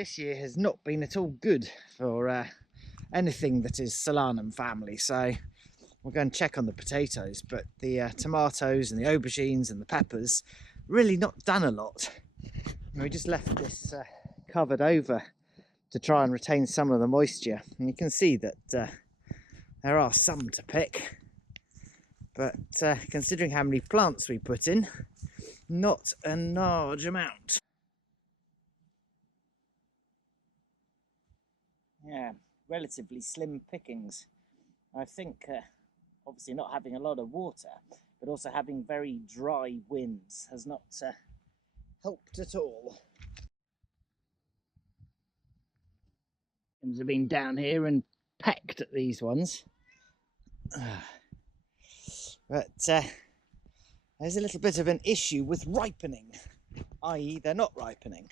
this year has not been at all good for anything that is Solanum family, so we'll go and check on the potatoes, but the tomatoes and the aubergines and the peppers really not done a lot. And we just left this covered over to try and retain some of the moisture, and you can see that there are some to pick, but considering how many plants we put in, not a large amount. Yeah, relatively slim pickings. I think obviously not having a lot of water, but also having very dry winds has not helped at all. Have been down here and pecked at these ones, but there's a little bit of an issue with ripening, i.e. they're not ripening.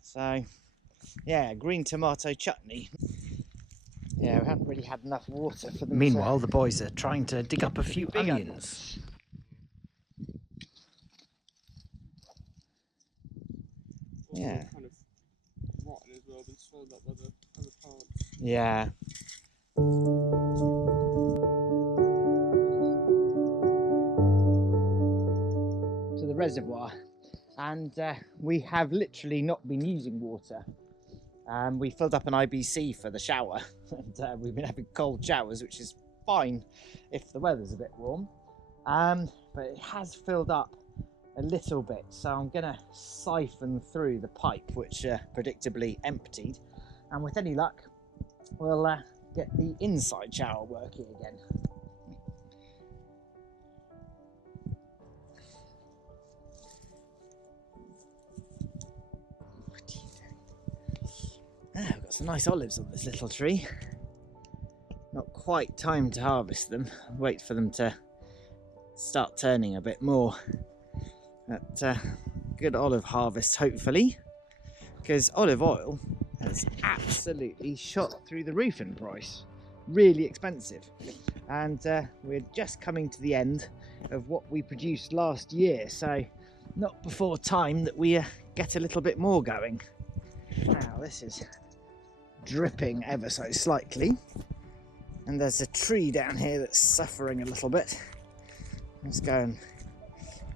So yeah, green tomato chutney. Yeah, we haven't really had enough water for them. Meanwhile, the boys are trying to dig up a few onions. Yeah. Kind of rotten as well, been swallowed up by the other plants. Yeah. To the reservoir, and we have literally not been using water. We filled up an IBC for the shower, and we've been having cold showers, which is fine if the weather's a bit warm, but it has filled up a little bit, so I'm gonna siphon through the pipe, which predictably emptied, and with any luck we'll get the inside shower working again. We've got some nice olives on this little tree. Not quite time to harvest them. Wait for them to start turning a bit more. But good olive harvest, hopefully, because olive oil has absolutely shot through the roof in price. Really expensive. And we're just coming to the end of what we produced last year, so not before time that we get a little bit more going. Now this is dripping ever so slightly, and there's a tree down here that's suffering a little bit. Let's go and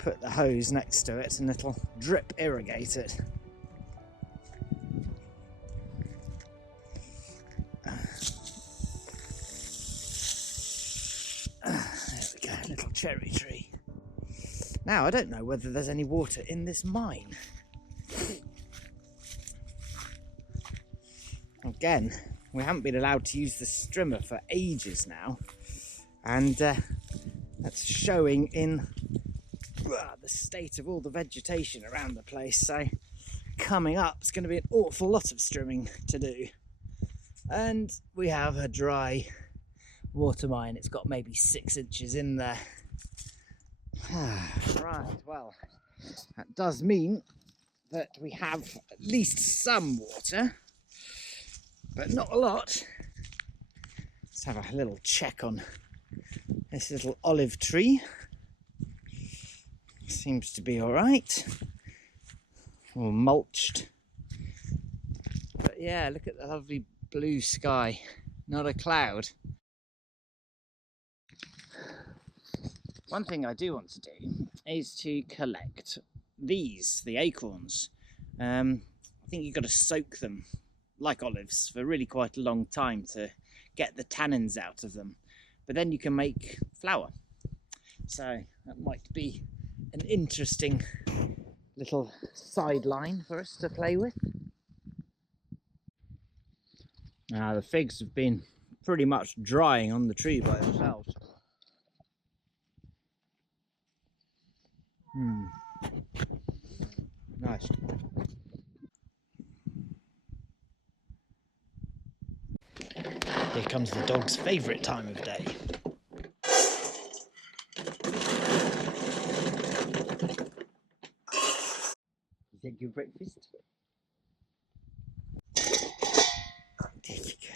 put the hose next to it and it'll drip irrigate it. There we go, little cherry tree. Now I don't know whether there's any water in this mine. Again, we haven't been allowed to use the strimmer for ages now, and that's showing in the state of all the vegetation around the place. So coming up, it's going to be an awful lot of strimming to do, and we have a dry water mine. It's got maybe 6 inches in there. Right, well, that does mean that we have at least some water, but not a lot. Let's have a little check on this little olive tree. Seems to be all right. All mulched. But yeah, look at the lovely blue sky. Not a cloud. One thing I do want to do is to collect these, the acorns. I think you've got to soak them like olives for really quite a long time to get the tannins out of them, but then you can make flour, so that might be an interesting little sideline for us to play with. Now the figs have been pretty much drying on the tree by themselves. Nice. Here comes the dog's favourite time of day. Is that your breakfast? There you go.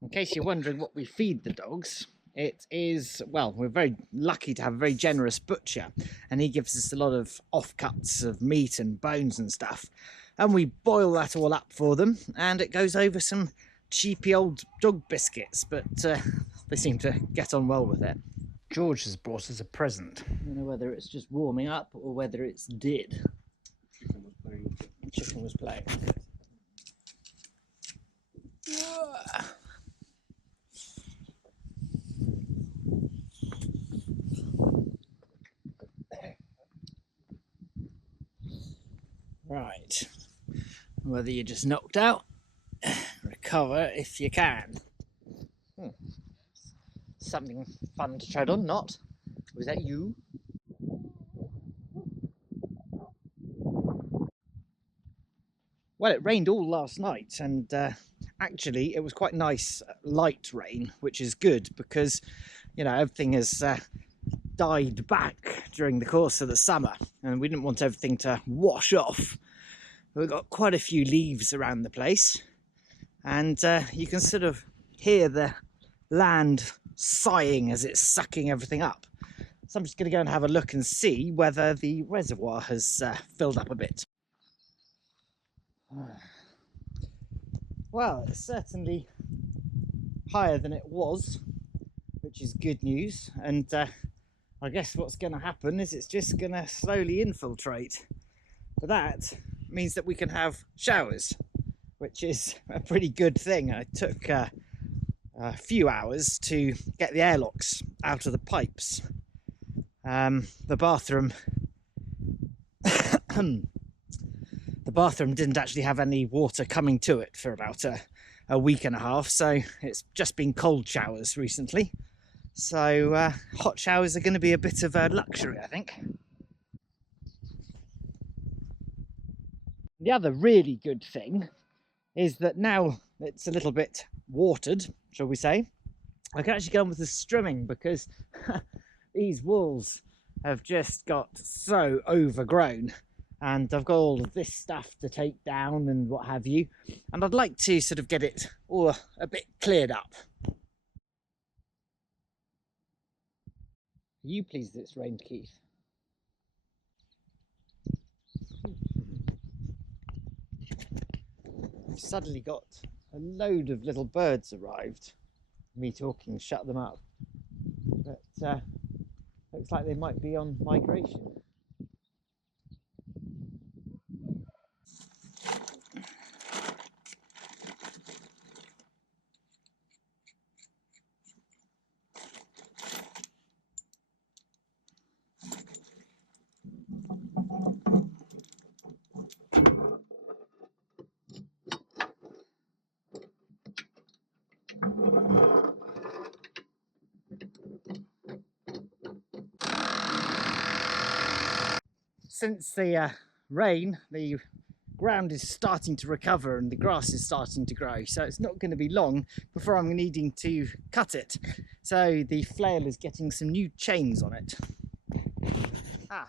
In case you're wondering what we feed the dogs, It is, well, we're very lucky to have a very generous butcher, and he gives us a lot of offcuts of meat and bones and stuff. And we boil that all up for them, and it goes over some cheapy old dog biscuits, but they seem to get on well with it. George has brought us a present. I don't know whether it's just warming up or whether it's dead. The chicken was playing. Right. Whether you're just knocked out, recover if you can. Something fun to tread on, not? Was that you? Well, it rained all last night, and actually it was quite nice light rain, which is good because, you know, everything has died back during the course of the summer, and we didn't want everything to wash off. We've got quite a few leaves around the place, and you can sort of hear the land sighing as it's sucking everything up. So I'm just going to go and have a look and see whether the reservoir has filled up a bit. Well, it's certainly higher than it was, which is good news, and I guess what's going to happen is it's just going to slowly infiltrate. But that means that we can have showers, which is a pretty good thing. I took a few hours to get the airlocks out of the pipes. The bathroom the bathroom didn't actually have any water coming to it for about a week and a half, so it's just been cold showers recently. So hot showers are going to be a bit of a luxury, I think. The other really good thing is that now it's a little bit watered, shall we say, I can actually go on with the strimming, because these walls have just got so overgrown, and I've got all of this stuff to take down and what have you, and I'd like to sort of get it all a bit cleared up. Are you pleased that it's rained, Keith? We've suddenly got a load of little birds arrived. Me talking shut them up, but looks like they might be on migration. Since the rain, the ground is starting to recover and the grass is starting to grow, so it's not going to be long before I'm needing to cut it. So the flail is getting some new chains on it.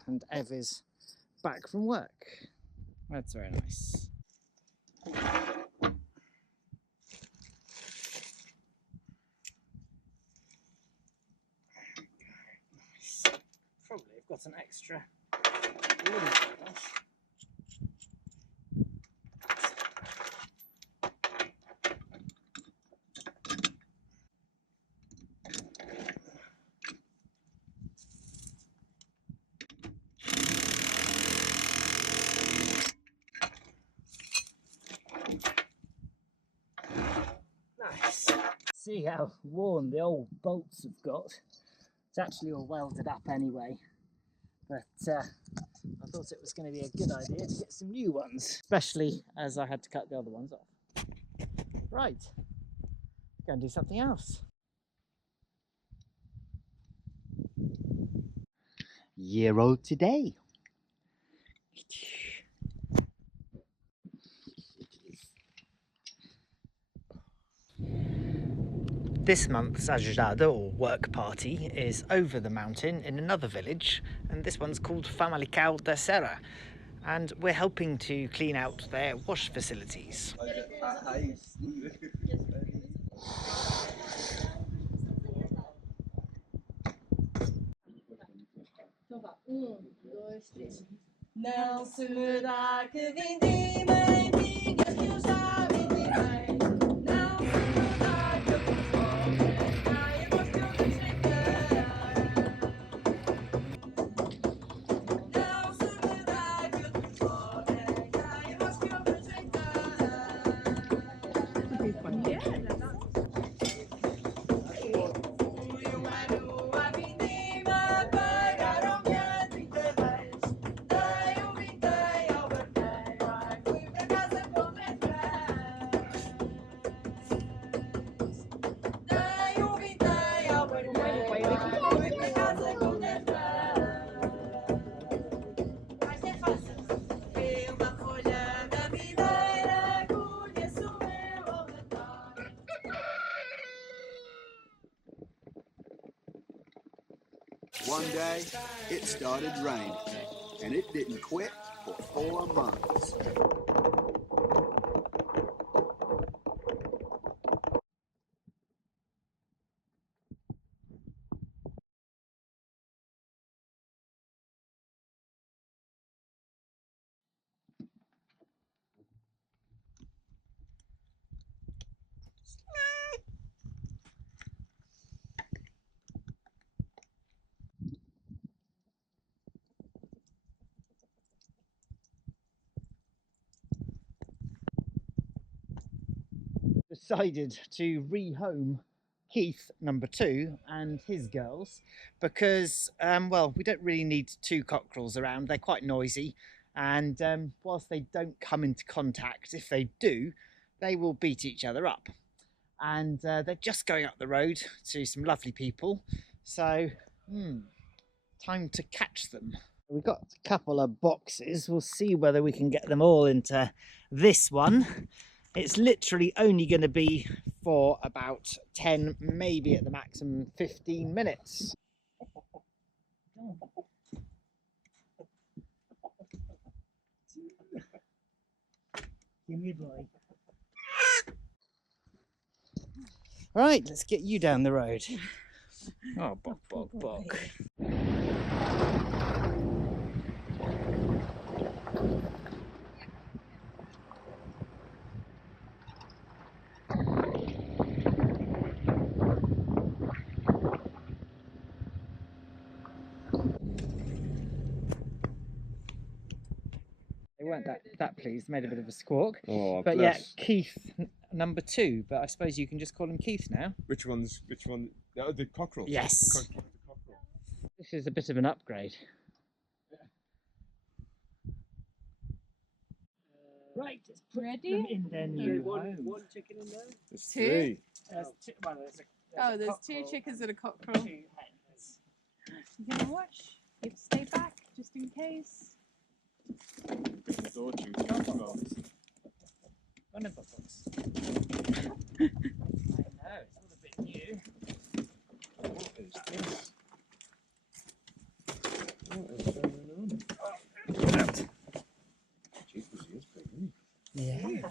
And Ev is back from work. That's very nice. Probably I've got an extra. Nice. See how worn the old bolts have got. It's actually all welded up anyway, but I thought it was going to be a good idea to get some new ones, especially as I had to cut the other ones off. Right, go and do something else. Year old today. This month's ajudada, or work party, is over the mountain in another village, and this one's called Famalicão da Serra, and we're helping to clean out their wash facilities. Dois, três. Não se me dá que vindima em vinhas que eu já vindimei. Não se me dá que eu fiz fome. Ai, eu gosto que eu desfeitei. Não se me dá que eu fiz fome. Ai, eu gosto que eu desfeitei. Fui ano à vindima, pagaram-me a 30 reis. Dei o vintém ao barbeiro, ai, fui para casa com 3 reis. Dei o vintém ao barbeiro, ai, fui para casa com 3 reis. Esta é fácil. Pela folha da videira, conheço o meu oratório. One day, it started raining, and it didn't quit for 4 months. Decided to rehome Keith number 2 and his girls because well, we don't really need 2 cockerels around. They're quite noisy, and whilst they don't come into contact, if they do, they will beat each other up. And they're just going up the road to some lovely people, so time to catch them. We've got a couple of boxes. We'll see whether we can get them all into this one. It's literally only going to be for about 10, maybe at the maximum 15 minutes. Give me a boy. Right, let's get you down the road. Oh, bok, bok, bok. They weren't that pleased, made a bit of a squawk. Oh, but bless. yeah, Keith number 2, but I suppose you can just call him Keith now. Which one? Oh, the cockerel. Yes. The cockerel. This is a bit of an upgrade. Right, let's put them in their new home. One chicken in there? There's Two? 3. There's 2 chickens and a cockerel. 2 hens. You gonna watch? You have to stay back just in case. Thought you were talking about. One of the books. I know, it's all a bit new. What is this? What is going on? Jesus, he is big, isn't Yeah. he?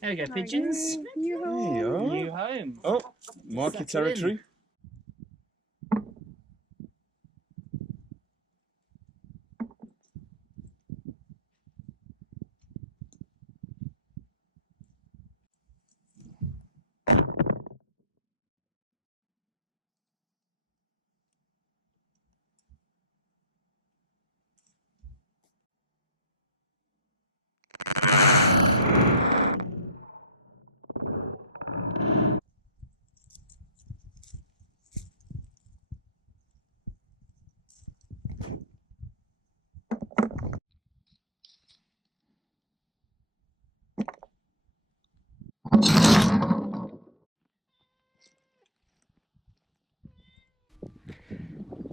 There we go, pigeons. New home. There you are. New home. Oh, mark your Settle in. territory.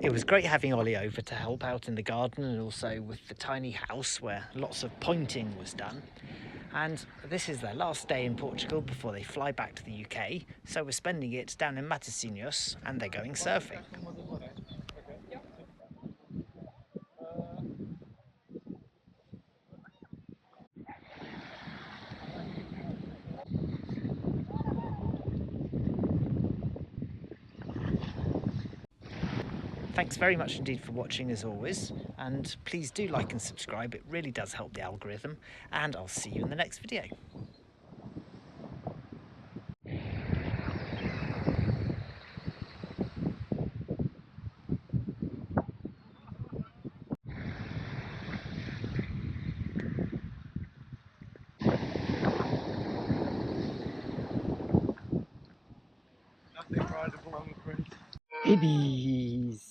It was great having Ollie over to help out in the garden and also with the tiny house where lots of pointing was done. And this is their last day in Portugal before they fly back to the UK, so we're spending it down in Matosinhos and they're going surfing. Thanks very much indeed for watching as always, and please do like and subscribe, it really does help the algorithm, and I'll see you in the next video. Nothing rideable on the Quinta. Babies!